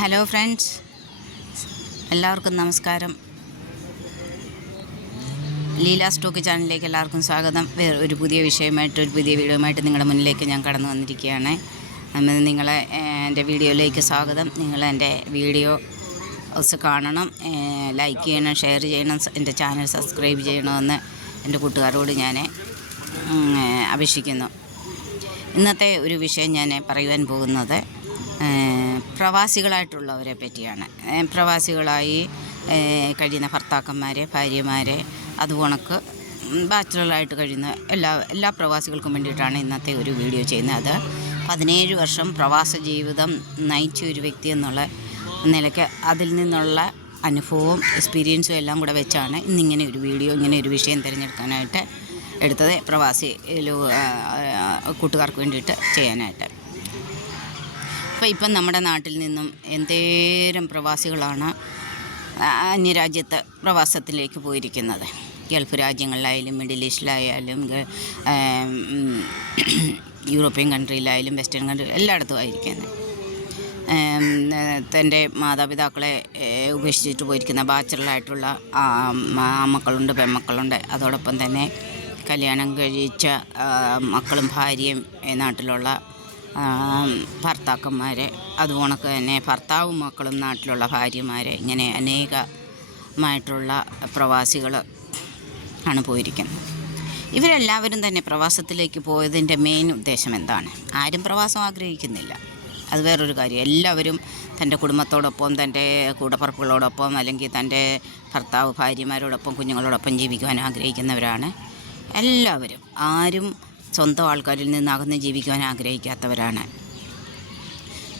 Hello friends, എല്ലാവർക്കും നമസ്കാരം. Leela stock ചാനലിലേക്ക് എല്ലാവർക്കും സ്വാഗതം. ഒരു പുതിയ വിഷയമായിട്ട് ഒരു പുതിയ വീഡിയോയുമായിട്ട് നിങ്ങളുടെ മുന്നിലേക്ക് ഞാൻ കടന്നു വന്നിരിക്കുകയാണ്. നിങ്ങളെ എൻ്റെ വീഡിയോയിലേക്ക് സ്വാഗതം. നിങ്ങൾ എൻ്റെ വീഡിയോസ് കാണണം, ലൈക്ക് ചെയ്യണം, ഷെയർ ചെയ്യണം, എൻ്റെ ചാനൽ സബ്സ്ക്രൈബ് ചെയ്യണമെന്ന് എൻ്റെ കൂട്ടുകാരോട് ഞാൻ അപേക്ഷിക്കുന്നു. ഇന്നത്തെ ഒരു വിഷയം ഞാൻ പറയുവാൻ പോകുന്നത് പ്രവാസികളായിട്ടുള്ളവരെ പറ്റിയാണ്. പ്രവാസികളായി കഴിയുന്ന ഭർത്താക്കന്മാരെ, ഭാര്യമാരെ, അതുകണക്ക് ബാച്ചിലറായിട്ട് കഴിയുന്ന എല്ലാ പ്രവാസികൾക്കും വേണ്ടിയിട്ടാണ് ഇന്നത്തെ ഒരു വീഡിയോ ചെയ്യുന്നത്. അത് 17 വർഷം പ്രവാസ ജീവിതം നയിച്ച ഒരു വ്യക്തി എന്നുള്ള നിലയ്ക്ക് അതിൽ നിന്നുള്ള അനുഭവവും എക്സ്പീരിയൻസും എല്ലാം കൂടെ വെച്ചാണ് ഇന്നിങ്ങനെ ഒരു വീഡിയോ, ഇങ്ങനെ ഒരു വിഷയം തിരഞ്ഞെടുക്കാനായിട്ട് എടുത്തത്, പ്രവാസി കൂട്ടുകാർക്ക് വേണ്ടിയിട്ട് ചെയ്യാനായിട്ട്. അപ്പോൾ ഇപ്പം നമ്മുടെ നാട്ടിൽ നിന്നും എന്തേരം പ്രവാസികളാണ് അന്യരാജ്യത്ത് പ്രവാസത്തിലേക്ക് പോയിരിക്കുന്നത്. ഗൾഫ് രാജ്യങ്ങളിലായാലും മിഡിൽ ഈസ്റ്റിലായാലും യൂറോപ്യൻ കൺട്രിയിലായാലും വെസ്റ്റേൺ കൺട്രി എല്ലായിടത്തും ആയിരിക്കുന്നത്. തൻ്റെ മാതാപിതാക്കളെ ഉപേക്ഷിച്ചിട്ട് പോയിരിക്കുന്ന ബാച്ചിലറായിട്ടുള്ള ആമക്കളുണ്ട്, പെൺമക്കളുണ്ട്. അതോടൊപ്പം തന്നെ കല്യാണം കഴിച്ച മക്കളും ഭാര്യയും നാട്ടിലുള്ള ഭർത്താക്കന്മാരെ, അതുകണക്ക് തന്നെ ഭർത്താവും മക്കളും നാട്ടിലുള്ള ഭാര്യമാരെ, ഇങ്ങനെ അനേകമായിട്ടുള്ള പ്രവാസികൾ ആണ് പോയിരിക്കുന്നത്. ഇവരെല്ലാവരും തന്നെ പ്രവാസത്തിലേക്ക് പോയതിൻ്റെ മെയിൻ ഉദ്ദേശം എന്താണ്? ആരും പ്രവാസം ആഗ്രഹിക്കുന്നില്ല, അത് വേറൊരു കാര്യം. എല്ലാവരും തൻ്റെ കുടുംബത്തോടൊപ്പം, തൻ്റെ കൂടപ്പറപ്പുകളോടൊപ്പം, അല്ലെങ്കിൽ തൻ്റെ ഭർത്താവ് ഭാര്യമാരോടൊപ്പം, കുഞ്ഞുങ്ങളോടൊപ്പം ജീവിക്കുവാൻ ആഗ്രഹിക്കുന്നവരാണ് എല്ലാവരും. ആരും സ്വന്തം ആൾക്കാരിൽ നിന്ന് അകന്ന് ജീവിക്കുവാൻ ആഗ്രഹിക്കാത്തവരാണ്.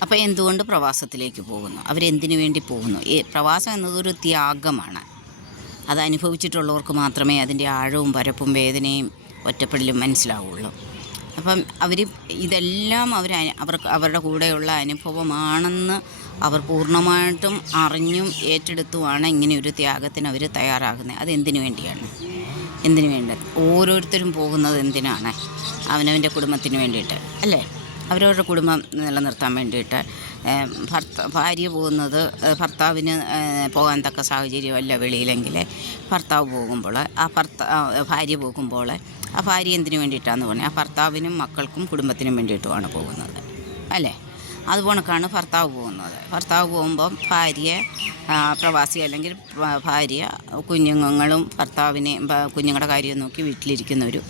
അപ്പോൾ എന്തുകൊണ്ട് പ്രവാസത്തിലേക്ക് പോകുന്നു? അവരെന്തിനു വേണ്ടി പോകുന്നു? ഈ പ്രവാസം എന്നതൊരു ത്യാഗമാണ്. അത് അനുഭവിച്ചിട്ടുള്ളവർക്ക് മാത്രമേ അതിൻ്റെ ആഴവും പരപ്പും വേദനയും ഒറ്റപ്പെടലും മനസ്സിലാവുള്ളൂ. അപ്പം ഇതെല്ലാം അവർക്ക് അവരുടെ കൂടെയുള്ള അനുഭവമാണെന്ന് അവർ പൂർണ്ണമായിട്ടും അറിഞ്ഞും ഏറ്റെടുത്തുമാണ് ഇങ്ങനെയൊരു ത്യാഗത്തിന് അവർ തയ്യാറാകുന്നത്. അതെന്തിനു വേണ്ടിയാണ്? എന്തിനു വേണ്ടി? ഓരോരുത്തരും പോകുന്നത് എന്തിനാണ്? അവനവൻ്റെ കുടുംബത്തിന് വേണ്ടിയിട്ട് അല്ലേ? അവരവരുടെ കുടുംബം നിലനിർത്താൻ വേണ്ടിയിട്ട്. ഭാര്യ പോകുന്നത് ഭർത്താവിന് പോകാൻ തക്ക സാഹചര്യമല്ല വെളിയിലെങ്കിൽ ഭർത്താവ് പോകുമ്പോൾ ഭാര്യ പോകുമ്പോൾ ആ ഭാര്യ എന്തിനു വേണ്ടിയിട്ടാണെന്ന് പറഞ്ഞാൽ ആ ഭർത്താവിനും മക്കൾക്കും കുടുംബത്തിനും വേണ്ടിയിട്ടുമാണ് പോകുന്നത് അല്ലേ? അതുപോണക്കാണ് ഭർത്താവ് പോകുന്നത്. ഭർത്താവ് പോകുമ്പം ഭാര്യ പ്രവാസി, അല്ലെങ്കിൽ ഭാര്യ കുഞ്ഞുങ്ങളും കുഞ്ഞുങ്ങളുടെ കാര്യം നോക്കി വീട്ടിലിരിക്കുന്ന ഒരു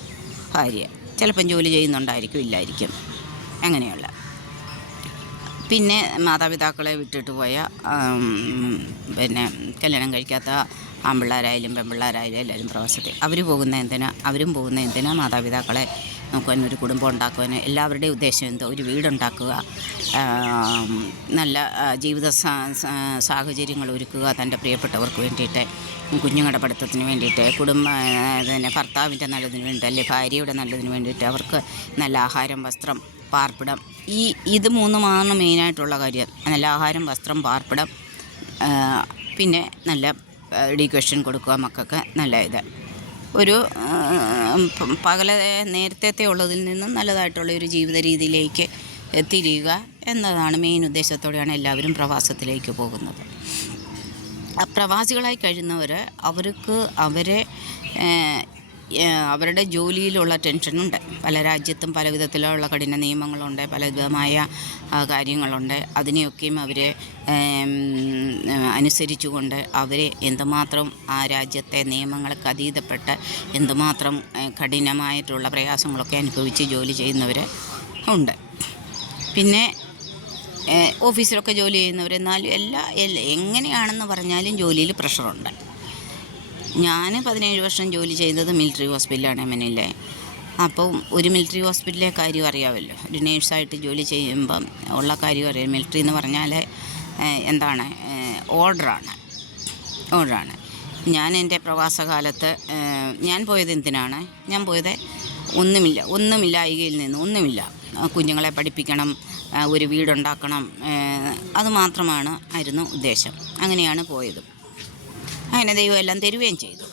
ഭാര്യ. ചിലപ്പം ജോലി ചെയ്യുന്നുണ്ടായിരിക്കും, ഇല്ലായിരിക്കും, അങ്ങനെയുള്ള. പിന്നെ മാതാപിതാക്കളെ വിട്ടിട്ട് പോയ പിന്നെ കല്യാണം കഴിക്കാത്ത ആൺപിള്ളേരായാലും പെൺപിള്ളേരായാലും എല്ലാവരും പ്രവാസത്തിൽ അവരും പോകുന്ന എന്തിനാ? മാതാപിതാക്കളെ നോക്കുവാൻ, ഒരു കുടുംബം ഉണ്ടാക്കുവാൻ. എല്ലാവരുടെയും ഉദ്ദേശം എന്തോ? ഒരു വീടുണ്ടാക്കുക, നല്ല ജീവിത സാഹചര്യങ്ങൾ ഒരുക്കുക, തൻ്റെ പ്രിയപ്പെട്ടവർക്ക് വേണ്ടിയിട്ട്, കുഞ്ഞുങ്ങളുടെ പഠിത്തത്തിന് വേണ്ടിയിട്ട്, പിന്നെ ഭർത്താവിൻ്റെ നല്ലതിന് വേണ്ടി, അല്ലെങ്കിൽ ഭാര്യയുടെ നല്ലതിന് വേണ്ടിയിട്ട്, അവർക്ക് നല്ല ആഹാരം, വസ്ത്രം, പാർപ്പിടം. ഇത് മൂന്നുമാണ് മെയിനായിട്ടുള്ള കാര്യം. നല്ല ആഹാരം, വസ്ത്രം, പാർപ്പിടം, പിന്നെ നല്ല എഡ്യൂക്കേഷൻ കൊടുക്കുക മക്കൾക്ക്. നല്ല ഇത് ഒരു നേരത്തെ ഉള്ളതിൽ നിന്നും നല്ലതായിട്ടുള്ള ഒരു ജീവിത രീതിയിലേക്ക് തിരിയുക എന്നതാണ് മെയിൻ ഉദ്ദേശത്തോടെയാണ് എല്ലാവരും പ്രവാസത്തിലേക്ക് പോകുന്നത്. പ്രവാസികളായി കഴിയുന്നവർ അവരുടെ ജോലിയിലുള്ള ടെൻഷനുണ്ട്. പല രാജ്യത്തും പല വിധത്തിലുള്ള കഠിന നിയമങ്ങളുണ്ട്, പല വിധമായ കാര്യങ്ങളുണ്ട്. അതിനെയൊക്കെയും അവർ അനുസരിച്ചുകൊണ്ട് അവർ എന്തുമാത്രം ആ രാജ്യത്തെ നിയമങ്ങൾക്ക് അതീതപ്പെട്ട് എന്തുമാത്രം കഠിനമായിട്ടുള്ള പ്രയാസങ്ങളൊക്കെ അനുഭവിച്ച് ജോലി ചെയ്യുന്നവർ ഉണ്ട്. പിന്നെ ഓഫീസിലൊക്കെ ജോലി ചെയ്യുന്നവർ. എന്നാലും എങ്ങനെയാണെന്ന് പറഞ്ഞാലും ജോലിയിൽ പ്രഷറുണ്ട്. ഞാൻ 17 വർഷം ജോലി ചെയ്തത് മിലിറ്ററി ഹോസ്പിറ്റലാണ് എമനിലെ. അപ്പം ഒരു മിലിറ്ററി ഹോസ്പിറ്റലിലെ കാര്യം അറിയാമല്ലോ. ഒരു നേഴ്സായിട്ട് ജോലി ചെയ്യുമ്പം ഉള്ള കാര്യം അറിയാം. മിലിറ്ററി എന്ന് പറഞ്ഞാൽ എന്താണ്? ഓർഡറാണ്. ഞാൻ എൻ്റെ പ്രവാസകാലത്ത് ഞാൻ പോയത് എന്തിനാണ്? ഞാൻ പോയത് ഒന്നുമില്ലായ്കയിൽ നിന്ന് ഒന്നുമില്ല. കുഞ്ഞുങ്ങളെ പഠിപ്പിക്കണം, ഒരു വീടുണ്ടാക്കണം, ആയിരുന്നു ഉദ്ദേശം. അങ്ങനെയാണ് പോയത്. അങ്ങനെ ദൈവം എല്ലാം തരുകയും ചെയ്തു.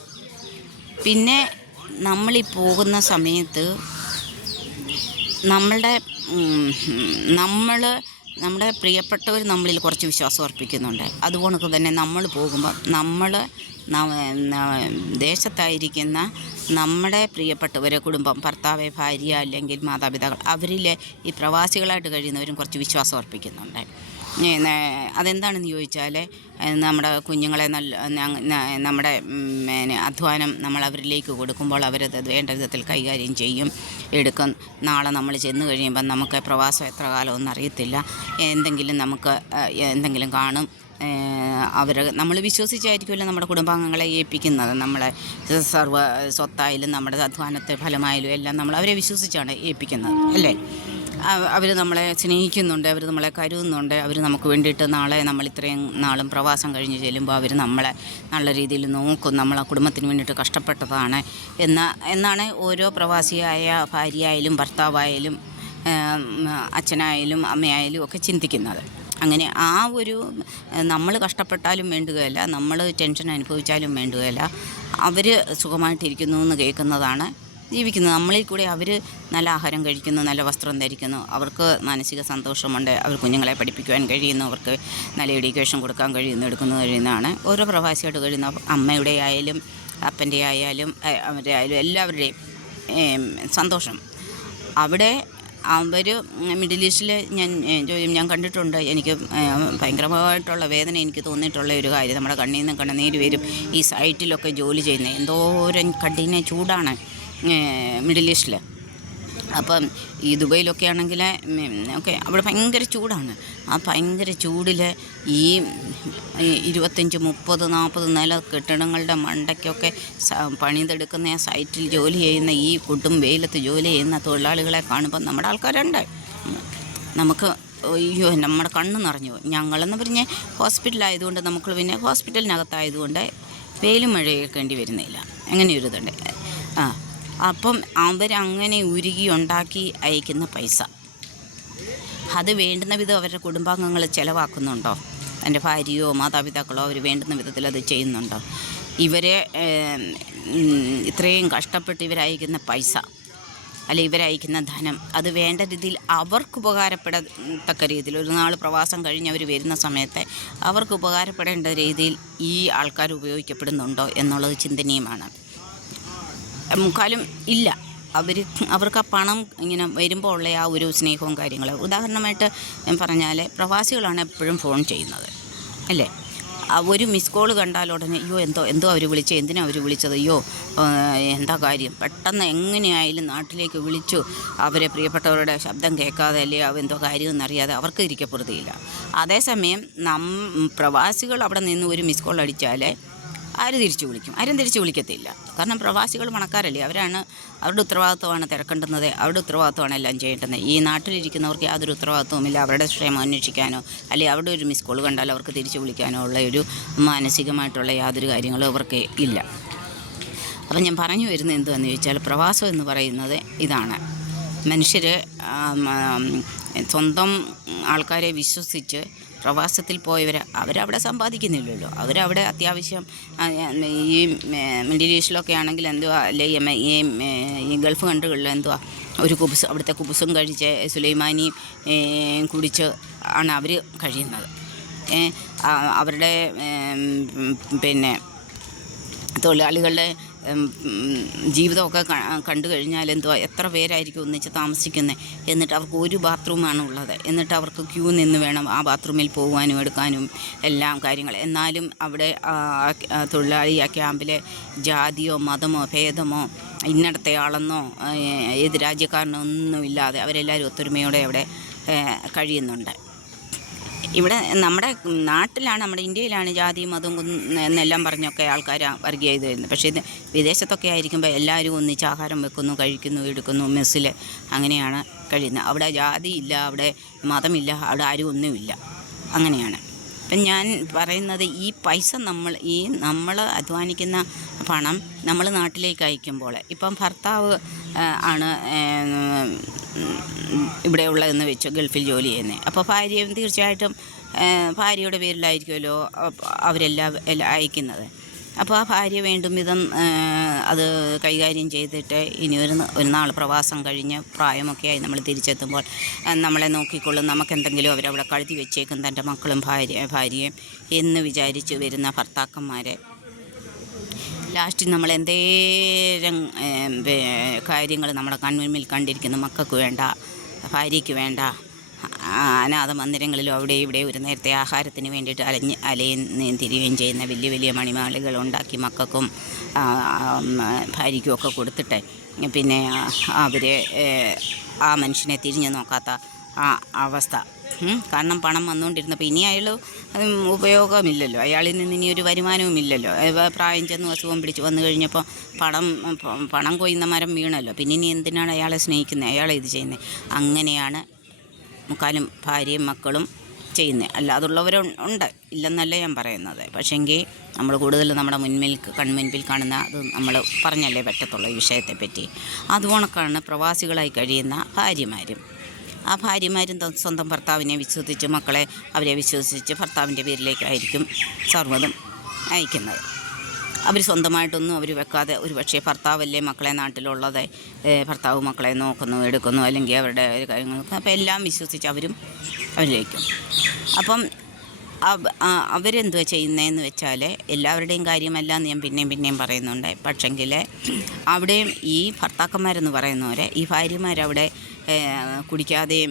പിന്നെ നമ്മളീ പോകുന്ന സമയത്ത് നമ്മൾ നമ്മുടെ പ്രിയപ്പെട്ടവർ നമ്മളിൽ കുറച്ച് വിശ്വാസം അർപ്പിക്കുന്നുണ്ട്. അതുകൊണ്ട് തന്നെ നമ്മൾ പോകുമ്പോൾ നമ്മൾ ദേശത്തായിരിക്കുന്ന നമ്മുടെ പ്രിയപ്പെട്ടവരെ, കുടുംബം, ഭർത്താവ്, ഭാര്യ അല്ലെങ്കിൽ മാതാപിതാക്കൾ, അവരിലെ ഈ പ്രവാസികളായിട്ട് കഴിയുന്നവരും കുറച്ച് വിശ്വാസം അർപ്പിക്കുന്നുണ്ട്. അതെന്താണെന്ന് ചോദിച്ചാൽ, നമ്മുടെ കുഞ്ഞുങ്ങളെ നമ്മുടെ അധ്വാനം നമ്മൾ അവരിലേക്ക് കൊടുക്കുമ്പോൾ അവരത് വേണ്ട വിധത്തിൽ കൈകാര്യം ചെയ്യും, എടുക്കും. നാളെ നമ്മൾ ചെന്ന് കഴിയുമ്പം നമുക്ക് പ്രവാസം എത്ര കാലമൊന്നും അറിയത്തില്ല, എന്തെങ്കിലും കാണും. നമ്മൾ വിശ്വസിച്ചായിരിക്കുമല്ലോ നമ്മുടെ കുടുംബാംഗങ്ങളെ ഏൽപ്പിക്കുന്നത്. നമ്മളെ സർവ്വ സ്വത്തായാലും നമ്മുടെ അധ്വാനത്തെ ഫലമായാലും എല്ലാം നമ്മൾ അവരെ വിശ്വസിച്ചാണ് ഏൽപ്പിക്കുന്നത്, അല്ലേ? അവർ നമ്മളെ സ്നേഹിക്കുന്നുണ്ട്, അവർ നമ്മളെ കരുതുന്നുണ്ട്, അവർ നമുക്ക് വേണ്ടിയിട്ട് നാളെ നമ്മൾ ഇത്രയും നാളും പ്രവാസം കഴിഞ്ഞ് ചെല്ലുമ്പോൾ അവർ നമ്മളെ നല്ല രീതിയിൽ നോക്കും, നമ്മൾ ആ കുടുംബത്തിന് വേണ്ടിയിട്ട് കഷ്ടപ്പെട്ടതാണ് എന്നാണ് ഓരോ പ്രവാസിയായ ഭാര്യയായാലും ഭർത്താവായാലും അച്ഛനായാലും അമ്മയായാലും ഒക്കെ ചിന്തിക്കുന്നത്. അങ്ങനെ ആ ഒരു നമ്മൾ കഷ്ടപ്പെട്ടാലും വേണ്ടുകയില്ല, നമ്മൾ ടെൻഷൻ അനുഭവിച്ചാലും വേണ്ടുകയില്ല, അവർ സുഖമായിട്ടിരിക്കുന്നു എന്ന് കേൾക്കുന്നതാണ് ജീവിക്കുന്നത്. നമ്മളിൽ കൂടെ അവർ നല്ല ആഹാരം കഴിക്കുന്നു, നല്ല വസ്ത്രം ധരിക്കുന്നു, അവർക്ക് മാനസിക സന്തോഷമുണ്ട്, അവർ കുഞ്ഞുങ്ങളെ പഠിപ്പിക്കുവാൻ കഴിയുന്നു, അവർക്ക് നല്ല എഡ്യൂക്കേഷൻ കൊടുക്കാൻ കഴിയുന്നതാണ് ഓരോ പ്രവാസിയായിട്ട് കഴിയുന്ന അമ്മയുടെ ആയാലും അപ്പൻ്റെ ആയാലും അവരുടെ ആയാലും എല്ലാവരുടെയും സന്തോഷം. അവിടെ അവർ മിഡിൽ ഈസ്റ്റിൽ ഞാൻ കണ്ടിട്ടുണ്ട്. എനിക്ക് ഭയങ്കരമായിട്ടുള്ള വേദന എനിക്ക് തോന്നിയിട്ടുള്ള ഒരു കാര്യം, നമ്മുടെ കണ്ണിൽ നിന്ന് കണ്ണുനീര് വരും. ഈ സൈറ്റിലൊക്കെ ജോലി ചെയ്യുന്നത് എന്തോരം കഠിന ചൂടാണ് മിഡിൽ ഈസ്റ്റിൽ. അപ്പം ഈ ദുബൈയിലൊക്കെ ആണെങ്കിൽ ഒക്കെ അവിടെ ഭയങ്കര ചൂടാണ്. ആ ഭയങ്കര ചൂടിൽ ഈ 25, 30, 40 നില കെട്ടിടങ്ങളുടെ മണ്ടയ്ക്കൊക്കെ പണിതെടുക്കുന്ന ആ സൈറ്റിൽ ജോലി ചെയ്യുന്ന ഈ കൊടും വെയിലത്ത് ജോലി ചെയ്യുന്ന തൊഴിലാളികളെ കാണുമ്പോൾ നമ്മുടെ ആൾക്കാരുണ്ട്, നമുക്ക് അയ്യോ നമ്മുടെ കണ്ണ് നിറഞ്ഞു. ഞങ്ങളെന്ന് പറഞ്ഞ് ഹോസ്പിറ്റലായതുകൊണ്ട് നമുക്ക് പിന്നെ ഹോസ്പിറ്റലിനകത്തായതുകൊണ്ട് വെയിലും മഴയേൽക്കേണ്ടി വരുന്നില്ല, അങ്ങനെയൊരിതുണ്ട്. അപ്പം അവരങ്ങനെ ഉരുകി ഉണ്ടാക്കി അയക്കുന്ന പൈസ അത് വേണ്ടുന്ന വിധം അവരുടെ കുടുംബാംഗങ്ങൾ ചിലവാക്കുന്നുണ്ടോ? എൻ്റെ ഭാര്യയോ മാതാപിതാക്കളോ അവർ വേണ്ടുന്ന വിധത്തിൽ അത് ചെയ്യുന്നുണ്ടോ? ഇവരെ ഇത്രയും കഷ്ടപ്പെട്ട് ഇവരയക്കുന്ന പൈസ അല്ലെ ഇവരയക്കുന്ന ധനം അത് വേണ്ട രീതിയിൽ അവർക്ക് ഉപകാരപ്പെടത്തക്ക രീതിയിൽ, ഒരു നാൾ പ്രവാസം കഴിഞ്ഞ് അവർ വരുന്ന സമയത്ത് അവർക്ക് ഉപകാരപ്പെടേണ്ട രീതിയിൽ ഈ ആൾക്കാർ ഉപയോഗിക്കപ്പെടുന്നുണ്ടോ എന്നുള്ളത് ചിന്തനീയമാണ്. മുക്കാലും ഇല്ല. അവർക്ക് ആ പണം ഇങ്ങനെ വരുമ്പോൾ ഉള്ള ആ ഒരു സ്നേഹവും കാര്യങ്ങളും. ഉദാഹരണമായിട്ട് പറഞ്ഞാൽ പ്രവാസികളാണ് എപ്പോഴും ഫോൺ ചെയ്യുന്നത്, അല്ലേ? ഒരു മിസ് കോൾ കണ്ടാൽ ഉടനെ അയ്യോ എന്തോ അവർ വിളിച്ചത്, എന്തിനാണ് അവർ വിളിച്ചത്, അയ്യോ എന്താ കാര്യം, പെട്ടെന്ന് എങ്ങനെയായാലും നാട്ടിലേക്ക് വിളിച്ചു അവരെ പ്രിയപ്പെട്ടവരുടെ ശബ്ദം കേൾക്കാതെ അല്ലേ എന്തോ കാര്യമെന്നറിയാതെ അവർക്ക് ഇരിക്കപ്പെടുകയില്ല. അതേസമയം പ്രവാസികൾ അവിടെ നിന്ന് ഒരു മിസ് കോൾ അടിച്ചാൽ ആരും തിരിച്ചു വിളിക്കത്തില്ല. കാരണം പ്രവാസികൾ പണക്കാരല്ലേ, അവരുടെ ഉത്തരവാദിത്വമാണ് തിരക്കേണ്ടുന്നത്, അവരുടെ ഉത്തരവാദിത്വമാണ് എല്ലാം ചെയ്യേണ്ടത്. ഈ നാട്ടിലിരിക്കുന്നവർക്ക് യാതൊരു ഉത്തരവാദിത്വമില്ല അവരുടെ ക്ഷേമം അന്വേഷിക്കാനോ അല്ലെങ്കിൽ അവിടെ ഒരു മിസ് കോൾ കണ്ടാൽ അവർക്ക് തിരിച്ചു വിളിക്കാനോ ഉള്ള ഒരു മാനസികമായിട്ടുള്ള യാതൊരു കാര്യങ്ങളും അവർക്ക് ഇല്ല. അപ്പം ഞാൻ പറഞ്ഞു വരുന്നത് എന്തുവാന്ന് ചോദിച്ചാൽ, പ്രവാസം എന്ന് പറയുന്നത് ഇതാണ്. മനുഷ്യർ സ്വന്തം ആൾക്കാരെ വിശ്വസിച്ച് പ്രവാസത്തിൽ പോയവർ അവരവിടെ സമ്പാദിക്കുന്നില്ലല്ലോ. അവരവിടെ അത്യാവശ്യം ഈ മിഡിൽ ഈസ്റ്റിലൊക്കെ ആണെങ്കിൽ എന്തുവാ, അല്ലെങ്കിൽ ഈ ഗൾഫ് കൺട്രികളിൽ എന്തുവാ ഒരു അവിടുത്തെ കുബുസും കഴിച്ച് സുലൈമാനി കുടിച്ച് ആണ് അവർ കഴിയുന്നത്. അവരുടെ പിന്നെ തൊഴിലാളികളുടെ ജീവിതമൊക്കെ കണ്ടു കഴിഞ്ഞാൽ എന്തുവാ എത്ര പേരായിരിക്കും ഒന്നിച്ച് താമസിക്കുന്നത്. എന്നിട്ട് അവർക്ക് ഒരു ബാത്റൂമാണ് ഉള്ളത്, എന്നിട്ട് അവർക്ക് ക്യൂ നിന്ന് വേണം ആ ബാത്റൂമിൽ പോകുവാനും എടുക്കാനും എല്ലാം കാര്യങ്ങൾ. എന്നാലും അവിടെ തൊഴിലാളി ആ ക്യാമ്പിലെ ജാതിയോ മതമോ ഭേദമോ ഇന്നടത്തെ ആളെന്നോ ഏത് രാജ്യക്കാരനോ ഒന്നുമില്ലാതെ അവരെല്ലാവരും ഒത്തൊരുമയോടെ അവിടെ കഴിയുന്നുണ്ട്. ഇവിടെ നമ്മുടെ നാട്ടിലാണ്, നമ്മുടെ ഇന്ത്യയിലാണ് ജാതിയും മതവും എന്നെല്ലാം പറഞ്ഞൊക്കെ ആൾക്കാർ വർഗീയ ഇത് വരുന്നത്. പക്ഷേ ഇത് വിദേശത്തൊക്കെ ആയിരിക്കുമ്പോൾ എല്ലാവരും ഒന്നിച്ച് ആഹാരം വെക്കുന്നു, കഴിക്കുന്നു, എടുക്കുന്നു, മെസ്സിൽ അങ്ങനെയാണ് കഴിയുന്നത്. അവിടെ ജാതിയില്ല, അവിടെ മതമില്ല, അവിടെ ആരും ഒന്നുമില്ല, അങ്ങനെയാണ്. അപ്പം ഞാൻ പറയുന്നത് ഈ പൈസ നമ്മൾ അധ്വാനിക്കുന്ന പണം നമ്മൾ നാട്ടിലേക്ക് അയക്കുമ്പോൾ, ഇപ്പം ഭർത്താവ് ആണ് ഇവിടെ ഉള്ളതെന്ന് വെച്ചു ഗൾഫിൽ ജോലി ചെയ്യുന്നത്. അപ്പോൾ ഭാര്യയും തീർച്ചയായിട്ടും ഭാര്യയുടെ പേരിലായിരിക്കുമല്ലോ അവരെല്ലാം അയക്കുന്നത്. അപ്പോൾ ആ ഭാര്യ വീണ്ടും വിധം അത് കൈകാര്യം ചെയ്തിട്ട് ഇനി ഒരു നാൾ പ്രവാസം കഴിഞ്ഞ് പ്രായമൊക്കെയായി നമ്മൾ തിരിച്ചെത്തുമ്പോൾ നമ്മളെ നോക്കിക്കൊള്ളും, നമുക്കെന്തെങ്കിലും അവരവിടെ കഴുതി വെച്ചേക്കും തൻ്റെ മക്കളും ഭാര്യയും എന്ന് വിചാരിച്ച് വരുന്ന ഭർത്താക്കന്മാരെ ലാസ്റ്റ് നമ്മൾ എന്തേരം കാര്യങ്ങൾ നമ്മുടെ കൺമുൻപിൽ കണ്ടിരിക്കുന്നു. മക്കൾക്ക് വേണ്ട, ഭാര്യയ്ക്ക് വേണ്ട, അനാഥ മന്ദിരങ്ങളിലും അവിടെ ഇവിടെ ഒരു നേരത്തെ ആഹാരത്തിന് വേണ്ടിയിട്ട് അലയുകയും തിരിയുകയും ചെയ്യുന്ന വലിയ വലിയ മണിമാളികൾ ഉണ്ടാക്കി മക്കൾക്കും ഭാര്യയ്ക്കും ഒക്കെ കൊടുത്തിട്ട് പിന്നെ അവരെ ആ മനുഷ്യനെ തിരിഞ്ഞു നോക്കാത്ത ആ അവസ്ഥ. കാരണം പണം വന്നുകൊണ്ടിരുന്നപ്പോൾ ഇനി അയാൾ ഉപയോഗമില്ലല്ലോ, അയാളിൽ നിന്ന് ഇനി ഒരു വരുമാനവും ഇല്ലല്ലോ. പ്രായം ചെന്ന് അസുഖം പിടിച്ച് വന്നു കഴിഞ്ഞപ്പോൾ പണം കൊയ്യുന്ന മരം വീണല്ലോ. പിന്നെ ഇനി എന്തിനാണ് അയാളെ സ്നേഹിക്കുന്നത്, അയാളെ ഇത് ചെയ്യുന്നത്? അങ്ങനെയാണ് മുക്കാലും ഭാര്യയും മക്കളും ചെയ്യുന്നത്. അല്ലാതുള്ളവരുണ്ട്, ഇല്ലെന്നല്ല ഞാൻ പറയുന്നത്. പക്ഷേങ്കിൽ നമ്മൾ കൂടുതൽ നമ്മുടെ കൺമുൻപിൽ കാണുന്ന അത് നമ്മൾ പറഞ്ഞല്ലേ പറ്റത്തുള്ളൂ ഈ വിഷയത്തെപ്പറ്റി. അതുകൊണ്ടൊക്കെയാണ് പ്രവാസികളായി കഴിയുന്ന ഭാര്യമാരും. ആ ഭാര്യമാരും സ്വന്തം ഭർത്താവിനെ വിശ്വസിച്ച് മക്കളെ അവരെ വിശ്വസിച്ച് ഭർത്താവിൻ്റെ പേരിലേക്കായിരിക്കും സർവ്വതും അയക്കുന്നത്. അവർ സ്വന്തമായിട്ടൊന്നും അവർ വെക്കാതെ, ഒരു പക്ഷേ ഭർത്താവല്ലേ മക്കളെ നാട്ടിലുള്ളത്, ഭർത്താവ് മക്കളെ നോക്കുന്നു എടുക്കുന്നു അല്ലെങ്കിൽ അവരുടെ കാര്യങ്ങൾ, അപ്പോൾ എല്ലാം വിശ്വസിച്ച് അവരിലേക്കും. അപ്പം അവരെന്തുവാ ചെയ്യുന്നതെന്ന് വെച്ചാൽ, എല്ലാവരുടെയും കാര്യമല്ല എന്ന് ഞാൻ പിന്നെയും പറയുന്നുണ്ട്. പക്ഷെങ്കിൽ അവിടെയും ഈ ഭർത്താക്കന്മാരെന്ന് പറയുന്നവരെ ഈ ഭാര്യമാരവിടെ കുടിക്കാതെയും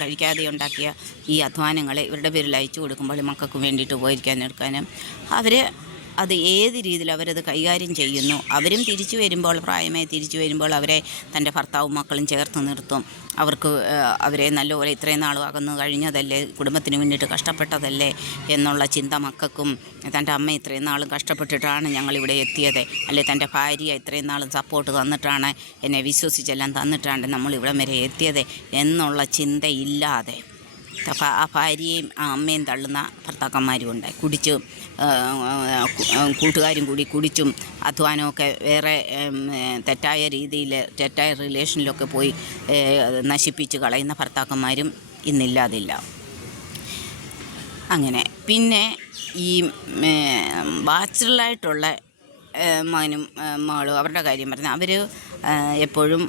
കഴിക്കാതെയും ഉണ്ടാക്കിയ ഈ അധ്വാനങ്ങളെ ഇവരുടെ പേരിൽ അയച്ചു കൊടുക്കുമ്പോൾ മക്കൾക്ക് വേണ്ടിയിട്ട് എടുക്കാനും അവർ അത് ഏത് രീതിയിൽ അവരത് കൈകാര്യം ചെയ്യുന്നു. അവരും തിരിച്ചു വരുമ്പോൾ, പ്രായമായി തിരിച്ചു വരുമ്പോൾ അവരെ തൻ്റെ ഭർത്താവും മക്കളും ചേർത്ത് നിർത്തും. അവരെ നല്ലപോലെ ഇത്രയും നാളും അകന്നു കഴിഞ്ഞതല്ലേ, കുടുംബത്തിന് വേണ്ടിയിട്ട് കഷ്ടപ്പെട്ടതല്ലേ എന്നുള്ള ചിന്ത മക്കൾക്കും, തൻ്റെ അമ്മ ഇത്രയും നാളും കഷ്ടപ്പെട്ടിട്ടാണ് ഞങ്ങളിവിടെ എത്തിയത്, അല്ലെ തൻ്റെ ഭാര്യ ഇത്രയും നാളും സപ്പോർട്ട് തന്നിട്ടാണ്, എന്നെ വിശ്വസിച്ചെല്ലാം തന്നിട്ടാണ് നമ്മളിവിടം വരെ എത്തിയത് എന്നുള്ള ചിന്തയില്ലാതെ ആ ഭാര്യയും ആ അമ്മയും തള്ളുന്ന ഭർത്താക്കന്മാരും ഉണ്ട്. കുടിച്ചും കൂട്ടുകാരും കൂടി കുടിച്ചും അധ്വാനമൊക്കെ വേറെ തെറ്റായ രീതിയിൽ തെറ്റായ റിലേഷനിലൊക്കെ പോയി നശിപ്പിച്ച് കളയുന്ന ഭർത്താക്കന്മാരും ഇന്നില്ലാതില്ല. അങ്ങനെ പിന്നെ ഈ ബാച്ചിലറായിട്ടുള്ള മകനും മകളും അവരുടെ കാര്യം പറഞ്ഞാൽ അവർ എപ്പോഴും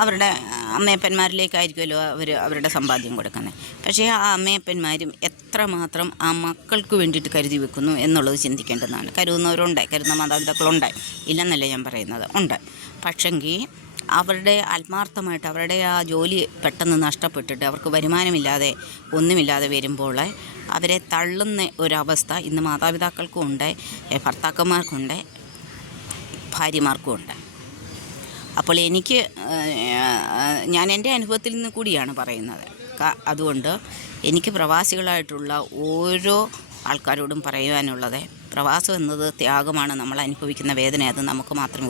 അവരുടെ അമ്മയപ്പന്മാരിലേക്കായിരിക്കുമല്ലോ അവരുടെ സമ്പാദ്യം കൊടുക്കുന്നത്. പക്ഷേ ആ അമ്മയപ്പന്മാരും എത്രമാത്രം ആ മക്കൾക്ക് വേണ്ടിയിട്ട് കരുതി വെക്കുന്നു എന്നുള്ളത് ചിന്തിക്കേണ്ടതാണ്. കരുതുന്നവരുണ്ട്, കരുതുന്ന മാതാപിതാക്കളുണ്ട്, ഇല്ലെന്നല്ല ഞാൻ പറയുന്നത്, ഉണ്ട്. പക്ഷെങ്കിൽ അവരുടെ ആത്മാർത്ഥമായിട്ട് അവരുടെ ആ ജോലി പെട്ടെന്ന് നഷ്ടപ്പെട്ടിട്ട് അവർക്ക് വരുമാനമില്ലാതെ ഒന്നുമില്ലാതെ വരുമ്പോൾ അവരെ തള്ളുന്ന ഒരവസ്ഥ ഇന്ന് മാതാപിതാക്കൾക്കും ഉണ്ട്, ഭർത്താക്കന്മാർക്കുണ്ട്, ഭാര്യമാർക്കും ഉണ്ട്. അപ്പോൾ ഞാൻ എൻ്റെ അനുഭവത്തിൽ നിന്ന് കൂടിയാണ് പറയുന്നത്. അതുകൊണ്ട് എനിക്ക് പ്രവാസികളായിട്ടുള്ള ഓരോ ആൾക്കാരോടും പറയുവാനുള്ളത്, പ്രവാസം എന്നത് ത്യാഗമാണ്. നമ്മൾ അനുഭവിക്കുന്ന വേദന അത് നമുക്ക് മാത്രമേ,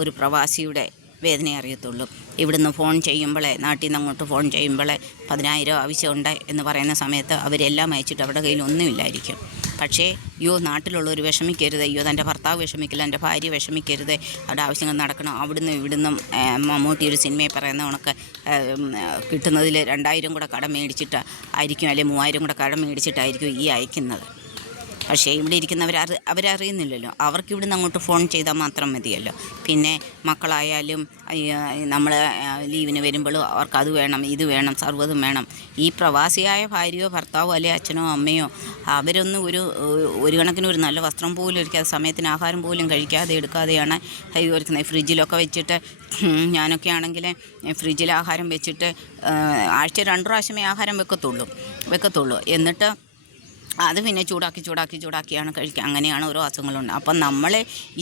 ഒരു പ്രവാസിയുടെ വേദന അറിയത്തുള്ളൂ. ഇവിടുന്ന് ഫോൺ ചെയ്യുമ്പോഴേ, നാട്ടിൽ നിന്ന് അങ്ങോട്ട് ഫോൺ ചെയ്യുമ്പോഴേ 10,000 ആവശ്യമുണ്ട് എന്ന് പറയുന്ന സമയത്ത് അവരെല്ലാം അയച്ചിട്ട് അവരുടെ കയ്യിൽ ഒന്നുമില്ലായിരിക്കും. പക്ഷേ നാട്ടിലുള്ളവർ വിഷമിക്കരുത്, തൻ്റെ ഭർത്താവ് വിഷമിക്കില്ല, എൻ്റെ ഭാര്യ വിഷമിക്കരുത്, അവരുടെ ആവശ്യങ്ങൾ നടക്കണം. ഇവിടുന്നും മമ്മൂട്ടി ഒരു സിനിമയിൽ പറയുന്ന കണക്ക് കിട്ടുന്നതിൽ 2,000 കൂടെ കടം മേടിച്ചിട്ട് ആയിരിക്കും, അല്ലെങ്കിൽ 3,000 കൂടെ കടം മേടിച്ചിട്ടായിരിക്കും ഈ അയക്കുന്നത്. പക്ഷേ ഇവിടെ അവരറിയുന്നില്ലല്ലോ. അവർക്ക് ഇവിടുന്ന് അങ്ങോട്ട് ഫോൺ ചെയ്താൽ മാത്രം മതിയല്ലോ. പിന്നെ മക്കളായാലും നമ്മൾ ലീവിന് വരുമ്പോഴും അവർക്ക് അത് വേണം ഇത് വേണം സർവ്വതും വേണം. ഈ പ്രവാസിയായ ഭാര്യയോ ഭർത്താവോ അല്ലെ അച്ഛനോ അമ്മയോ അവരൊന്നും ഒരു കണക്കിന് ഒരു നല്ല വസ്ത്രം പോലും ഒരിക്കൽ സമയത്തിന് ആഹാരം പോലും കഴിക്കാതെ എടുക്കാതെയാണ് ഒരുക്കുന്നത്. ഫ്രിഡ്ജിലൊക്കെ വെച്ചിട്ട്, ഞാനൊക്കെ ആണെങ്കിൽ ഫ്രിഡ്ജിൽ ആഹാരം വെച്ചിട്ട് ആഴ്ച 2 പ്രാവശ്യമേ ആഹാരം വെക്കത്തുള്ളൂ. എന്നിട്ട് അത് പിന്നെ ചൂടാക്കിയാണ് കഴിക്കുക. അങ്ങനെയാണ് ഓരോ അസുഖങ്ങളുണ്ട്. അപ്പം നമ്മൾ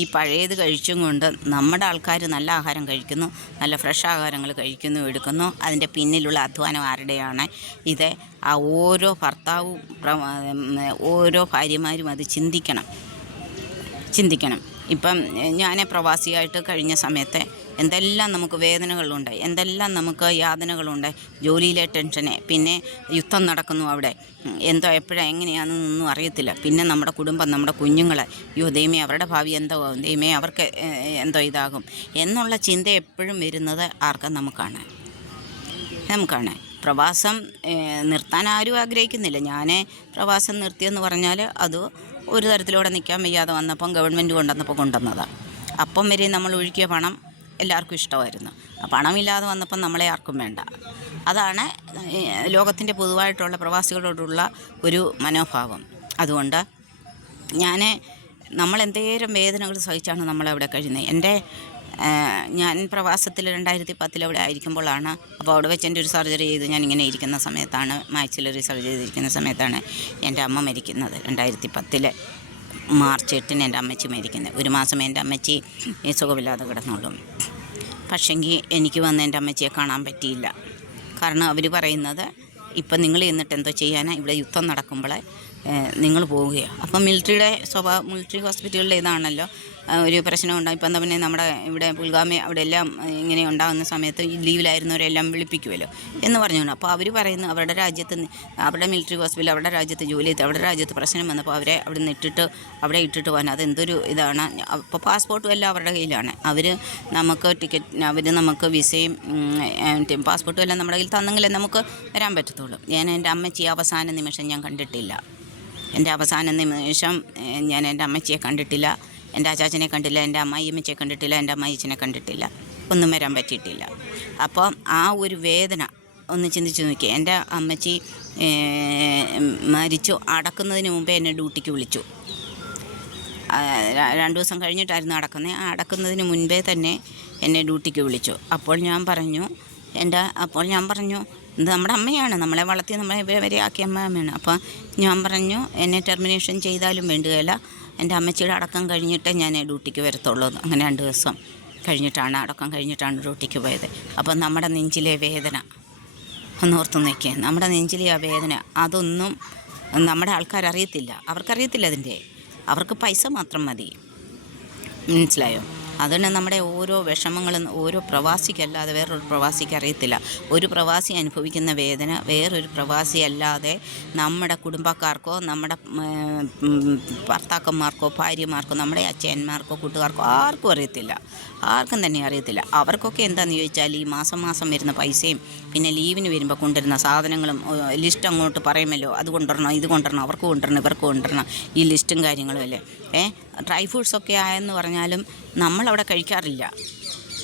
ഈ പഴയത് കഴിച്ചും കൊണ്ട് നമ്മുടെ ആൾക്കാർ നല്ല ആഹാരം കഴിക്കുന്നു, നല്ല ഫ്രഷ് ആഹാരങ്ങൾ കഴിക്കുന്നു, എടുക്കുന്നു. അതിൻ്റെ പിന്നിലുള്ള അധ്വാനം ആരുടെയാണ്? ഇത് ആ ഓരോ ഭർത്താവും ഓരോ ഭാര്യമാരും അത് ചിന്തിക്കണം. ഇപ്പം ഞാൻ പ്രവാസിയായിട്ട് കഴിഞ്ഞ സമയത്ത് എന്തെല്ലാം നമുക്ക് വേദനകളുണ്ട്, എന്തെല്ലാം നമുക്ക് യാതനകളുണ്ട്. ജോലിയിലെ ടെൻഷന്, പിന്നെ യുദ്ധം നടക്കുന്നു അവിടെ, എങ്ങനെയാണെന്നൊന്നും അറിയത്തില്ല. പിന്നെ നമ്മുടെ കുടുംബം, നമ്മുടെ കുഞ്ഞുങ്ങൾ, ദൈവമേ അവരുടെ ഭാവി എന്തോ ആകും, ദൈവമേ അവർക്ക് എന്തോ ഇതാകും എന്നുള്ള ചിന്ത എപ്പോഴും വരുന്നത് ആർക്കും നമുക്കാണ്. പ്രവാസം നിർത്താൻ ആരും ആഗ്രഹിക്കുന്നില്ല. ഞാൻ പ്രവാസം നിർത്തിയെന്ന് പറഞ്ഞാൽ അത് ഒരു തരത്തിലൂടെ നിൽക്കാൻ വയ്യാതെ വന്നപ്പം ഗവൺമെൻറ് കൊണ്ടുവന്നതാണ്. അപ്പം വരെ നമ്മൾ ഒഴുക്കിയ പണം എല്ലാവർക്കും ഇഷ്ടമായിരുന്നു. ആ പണമില്ലാതെ വന്നപ്പം നമ്മളെ ആർക്കും വേണ്ട. അതാണ് ലോകത്തിൻ്റെ പൊതുവായിട്ടുള്ള പ്രവാസികളോടുള്ള ഒരു മനോഭാവം. അതുകൊണ്ട് നമ്മൾ എന്തേരം വേദനകൾ സഹിച്ചാണ് നമ്മളവിടെ കഴിയുന്നത്. ഞാൻ പ്രവാസത്തിൽ 2010 അവിടെ ആയിരിക്കുമ്പോഴാണ്, അപ്പോൾ അവിടെ വെച്ച് എൻ്റെ ഒരു സർജറി ചെയ്ത് ഞാനിങ്ങനെ ഇരിക്കുന്ന സമയത്താണ്, മാക്സിലറി സർജറി ചെയ്തിരിക്കുന്ന സമയത്താണ് എൻ്റെ അമ്മ മരിക്കുന്നത്. 2010 മാർച്ച് 8 എൻ്റെ അമ്മച്ചി മരിക്കുന്നത്. ഒരു മാസം എൻ്റെ അമ്മച്ചി സുഖമില്ലാതെ കിടന്നോളും. പക്ഷെങ്കിൽ എനിക്ക് വന്ന് എൻ്റെ അമ്മച്ചിയെ കാണാൻ പറ്റിയില്ല. കാരണം അവർ പറയുന്നത്, ഇപ്പം നിങ്ങൾ എന്നിട്ട് എന്തോ ചെയ്യാനാണ്, ഇവിടെ യുദ്ധം നടക്കുമ്പോഴേ നിങ്ങൾ പോവുകയാണ്. അപ്പം മിലിറ്ററി ഹോസ്പിറ്റലുകളിൽ ഇതാണല്ലോ ഒരു പ്രശ്നം ഉണ്ടാകും. ഇപ്പം എന്താ പിന്നെ നമ്മുടെ ഇവിടെ പുൽഗാമി അവിടെ എല്ലാം ഇങ്ങനെ ഉണ്ടാകുന്ന സമയത്ത് ഈ ലീവിലായിരുന്നവരെല്ലാം വിളിപ്പിക്കുമല്ലോ എന്ന് പറഞ്ഞുകൊണ്ട്. അപ്പോൾ അവർ പറയുന്നു അവരുടെ രാജ്യത്ത്, അവരുടെ മിലിറ്ററി ഹോസ്പിറ്റൽ അവരുടെ രാജ്യത്ത് ജോലി ചെയ്ത് അവരുടെ രാജ്യത്ത് പ്രശ്നം വന്നപ്പോൾ അവരെ അവിടെ നിന്ന് അവിടെ ഇട്ടിട്ട് പോകാൻ അതെന്തൊരു ഇതാണ്. അപ്പോൾ പാസ്പോർട്ടും എല്ലാം അവരുടെ കയ്യിലാണ്. അവർ നമുക്ക് വിസയും പാസ്പോർട്ടും എല്ലാം നമ്മുടെ കയ്യിൽ തന്നെങ്കിലേ നമുക്ക് വരാൻ പറ്റത്തുള്ളൂ. എൻ്റെ അമ്മച്ചി അവസാന നിമിഷം ഞാൻ കണ്ടിട്ടില്ല. എൻ്റെ അമ്മച്ചിയെ കണ്ടിട്ടില്ല, എൻ്റെ അച്ചാച്ചനെ കണ്ടില്ല, എൻ്റെ അമ്മായിയമ്മച്ചിയെ കണ്ടിട്ടില്ല, എൻ്റെ അമ്മായിച്ചനെ കണ്ടിട്ടില്ല, ഒന്നും വരാൻ പറ്റിയിട്ടില്ല. അപ്പം ആ ഒരു വേദന ഒന്ന് ചിന്തിച്ച് നോക്കി. എൻ്റെ അമ്മച്ചി മരിച്ചു അടക്കുന്നതിന് മുമ്പേ എന്നെ ഡ്യൂട്ടിക്ക് വിളിച്ചു. 2 ദിവസം കഴിഞ്ഞിട്ടായിരുന്നു അടക്കുന്നത്. ആ അടക്കുന്നതിന് മുൻപേ തന്നെ എന്നെ ഡ്യൂട്ടിക്ക് വിളിച്ചു. അപ്പോൾ ഞാൻ പറഞ്ഞു ഇത് നമ്മുടെ അമ്മയാണ്, നമ്മളെ വളർത്തി നമ്മളെ വരെ ആക്കിയ അമ്മയാണ്. അപ്പോൾ ഞാൻ പറഞ്ഞു എന്നെ ടെർമിനേഷൻ ചെയ്താലും വേണ്ടുകയില്ല, എൻ്റെ അമ്മച്ചിയുടെ അടക്കം കഴിഞ്ഞിട്ടേ ഞാൻ ഡ്യൂട്ടിക്ക് വരത്തുള്ളൂ. അങ്ങനെ 2 ദിവസം അടക്കം കഴിഞ്ഞിട്ടാണ് ഡ്യൂട്ടിക്ക് പോയത്. അപ്പം നമ്മുടെ നെഞ്ചിലെ വേദന ഒന്നോർത്ത് നോക്കിയേ. നമ്മുടെ നെഞ്ചിലെ ആ വേദന അതൊന്നും നമ്മുടെ ആൾക്കാരറിയത്തില്ല. അവർക്കറിയത്തില്ല അവർക്ക് പൈസ മാത്രം മതി. മനസ്സിലായോ? അതുകൊണ്ട് നമ്മുടെ ഓരോ വിഷമങ്ങളും ഓരോ പ്രവാസിക്കല്ലാതെ വേറൊരു പ്രവാസിക്ക് അറിയത്തില്ല. ഒരു പ്രവാസി അനുഭവിക്കുന്ന വേദന വേറൊരു പ്രവാസി അല്ലാതെ നമ്മുടെ കുടുംബക്കാർക്കോ നമ്മുടെ ഭർത്താക്കന്മാർക്കോ ഭാര്യമാർക്കോ നമ്മുടെ അച്ഛന്മാർക്കോ കൂട്ടുകാർക്കോ ആർക്കും അറിയത്തില്ല. ആർക്കും തന്നെ അറിയത്തില്ല. അവർക്കൊക്കെ എന്താണെന്ന് ചോദിച്ചാൽ ഈ മാസം വരുന്ന പൈസയും പിന്നെ ലീവിന് വരുമ്പോൾ കൊണ്ടുവരുന്ന സാധനങ്ങളും ലിസ്റ്റ് അങ്ങോട്ട് പറയുമല്ലോ, അത് കൊണ്ടുവരണം, ഇത് കൊണ്ടുവരണം, അവർക്ക് കൊണ്ടുവരണം, ഇവർക്ക് കൊണ്ടുവരണം, ഈ ലിസ്റ്റും കാര്യങ്ങളും അല്ലേ. ഡ്രൈ ഫ്രൂട്ട്സൊക്കെ ആയെന്ന് പറഞ്ഞാലും നമ്മളവിടെ കഴിക്കാറില്ല.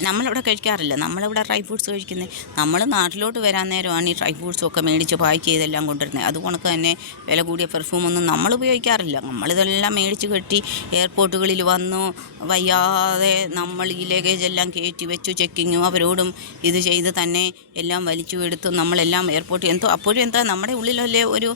നമ്മളിവിടെ ഡ്രൈ ഫ്രൂട്ട്സ് കഴിക്കുന്നത്. നമ്മൾ നാട്ടിലോട്ട് വരാൻ നേരമാണ് ഈ ഡ്രൈ ഫ്രൂട്ട്സൊക്കെ മേടിച്ച് പാക്ക് ചെയ്തെല്ലാം കൊണ്ടുവരുന്നത്. അതുകൊണ്ട് തന്നെ വില കൂടിയ പെർഫ്യൂമൊന്നും നമ്മൾ ഉപയോഗിക്കാറില്ല. നമ്മളിതെല്ലാം മേടിച്ച് കെട്ടി എയർപോർട്ടുകളിൽ വന്നു വയ്യാതെ നമ്മൾ ഈ ലഗേജെല്ലാം കയറ്റി വെച്ചു ചെക്കിങ്ങും അവരോടും ഇത് ചെയ്ത് തന്നെ എല്ലാം വലിച്ചു എടുത്തു നമ്മളെല്ലാം എയർപോർട്ടിൽ അപ്പോഴും നമ്മുടെ ഉള്ളിലല്ലേ ഒരു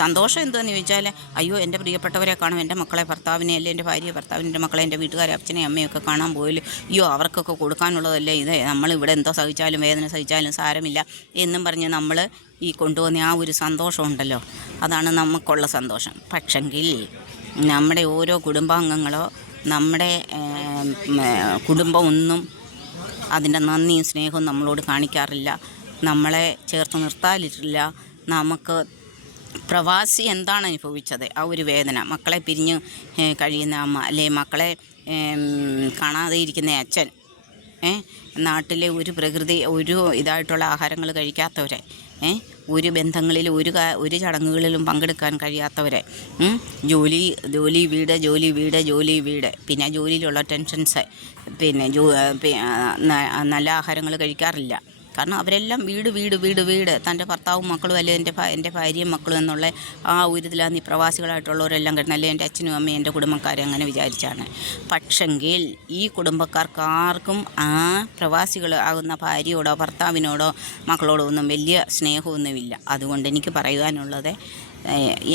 സന്തോഷം എന്താണെന്ന് ചോദിച്ചാൽ, അയ്യോ എൻ്റെ പ്രിയപ്പെട്ടവരെ കാണും, എൻ്റെ മക്കളെ ഭർത്താവിനെ അല്ലെ എൻ്റെ ഭാര്യ ഭർത്താവിൻ്റെ മക്കളെ എൻ്റെ വീട്ടുകാരെ അച്ഛനെ അമ്മയൊക്കെ കാണാൻ പോയാലും അയ്യോ അവർക്കൊക്കെ കൊടുക്കാനുള്ളതല്ലേ ഇത്, നമ്മളിവിടെ എന്തോ സഹിച്ചാലും വേദന സഹിച്ചാലും സാരമില്ല എന്നും പറഞ്ഞ് നമ്മൾ ഈ കൊണ്ടുപോകുന്ന ആ ഒരു സന്തോഷം ഉണ്ടല്ലോ, അതാണ് നമുക്കുള്ള സന്തോഷം. പക്ഷെങ്കിൽ നമ്മുടെ ഓരോ കുടുംബാംഗങ്ങളോ നമ്മുടെ കുടുംബം ഒന്നും അതിൻ്റെ നന്ദിയും സ്നേഹവും നമ്മളോട് കാണിക്കാറില്ല, നമ്മളെ ചേർത്ത് നിർത്താറില്ല. നമുക്ക് പ്രവാസി എന്താണ് അനുഭവിച്ചത് ആ ഒരു വേദന, മക്കളെ പിരിഞ്ഞ് കഴിയുന്ന അമ്മ അല്ലെ മക്കളെ കാണാതെ ഇരിക്കുന്ന അച്ഛൻ, നാട്ടിലെ ഒരു പ്രകൃതി ഒരു ഇതായിട്ടുള്ള ആഹാരങ്ങൾ കഴിക്കാത്തവരെ, ഒരു ബന്ധങ്ങളിൽ ഒരു ചടങ്ങുകളിലും പങ്കെടുക്കാൻ കഴിയാത്തവരെ, ജോലി വീട് പിന്നെ ജോലിയിലുള്ള ടെൻഷൻസ്, പിന്നെ നല്ല ആഹാരങ്ങൾ കഴിക്കാറില്ല. കാരണം അവരെല്ലാം വീട് തൻ്റെ ഭർത്താവും മക്കളും അല്ലെ എൻ്റെ ഭാര്യയും മക്കളും എന്നുള്ള ആ ഒരു ഇതിലാണ് ഈ പ്രവാസികളായിട്ടുള്ളവരെല്ലാം കിടന്നത്. അല്ലെ എൻ്റെ അച്ഛനും അമ്മയും എൻ്റെ കുടുംബക്കാരെ അങ്ങനെ വിചാരിച്ചാണ്. പക്ഷെങ്കിൽ ഈ കുടുംബക്കാർക്കാർക്കും ആ പ്രവാസികൾ ആകുന്ന ഭാര്യയോടോ ഭർത്താവിനോടോ മക്കളോടോ ഒന്നും വലിയ സ്നേഹമൊന്നുമില്ല. അതുകൊണ്ട് എനിക്ക് പറയുവാനുള്ളത്,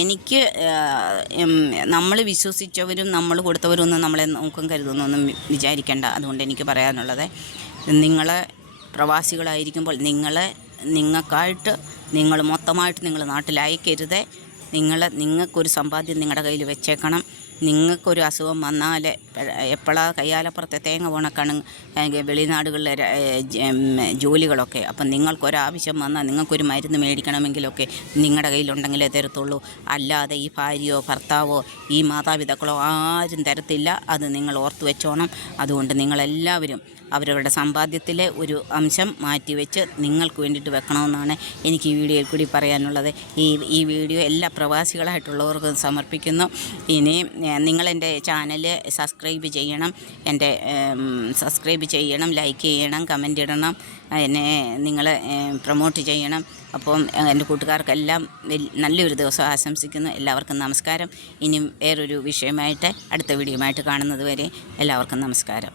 എനിക്ക് നമ്മൾ വിശ്വസിച്ചവരും നമ്മൾ കൊടുത്തവരും ഒന്നും നമ്മളെ നോക്കും കരുതുന്നൊന്നും വിചാരിക്കേണ്ട. അതുകൊണ്ട് എനിക്ക് പറയാനുള്ളത്, നിങ്ങൾ പ്രവാസികളായിരിക്കുമ്പോൾ നിങ്ങൾക്കായിട്ട് നിങ്ങൾ മൊത്തമായിട്ട് നിങ്ങൾ നാട്ടിൽ അയക്കരുത്. നിങ്ങൾക്കൊരു സമ്പാദ്യം നിങ്ങളുടെ കയ്യിൽ വെച്ചേക്കണം. നിങ്ങൾക്കൊരു അസുഖം വന്നാൽ എപ്പോഴാണ് കയ്യാലപ്പുറത്തെ തേങ്ങ ഉണക്കണം വെളിനാടുകളിലെ ജോലികളൊക്കെ. അപ്പം നിങ്ങൾക്കൊരാവശ്യം വന്നാൽ നിങ്ങൾക്കൊരു മരുന്ന് മേടിക്കണമെങ്കിലൊക്കെ നിങ്ങളുടെ കയ്യിലുണ്ടെങ്കിലേ തരത്തുള്ളൂ. അല്ലാതെ ഈ ഭാര്യയോ ഭർത്താവോ ഈ മാതാപിതാക്കളോ ആരും തരത്തില്ല. അത് നിങ്ങൾ ഓർത്ത് വെച്ചോണം. അതുകൊണ്ട് നിങ്ങളെല്ലാവരും അവരവരുടെ സമ്പാദ്യത്തിലെ ഒരു അംശം മാറ്റിവെച്ച് നിങ്ങൾക്ക് വേണ്ടിയിട്ട് വെക്കണമെന്നാണ് എനിക്ക് ഈ വീഡിയോയിൽ കൂടി പറയാനുള്ളത്. ഈ വീഡിയോ എല്ലാ പ്രവാസികളായിട്ടുള്ളവർക്കും സമർപ്പിക്കുന്നു. ഇനി നിങ്ങളെൻ്റെ ചാനൽ സബ്സ്ക്രൈബ് ചെയ്യണം, സബ്സ്ക്രൈബ് ചെയ്യണം, ലൈക്ക് ചെയ്യണം, കമൻ്റ് ഇടണം, എന്നെ നിങ്ങൾ പ്രൊമോട്ട് ചെയ്യണം. അപ്പം എൻ്റെ കൂട്ടുകാർക്കെല്ലാം നല്ലൊരു ദിവസം ആശംസിക്കുന്നു. എല്ലാവർക്കും നമസ്കാരം. ഇനിയും വേറൊരു വിഷയമായിട്ട് അടുത്ത വീഡിയോയുമായിട്ട് കാണുന്നത് വരെ എല്ലാവർക്കും നമസ്കാരം.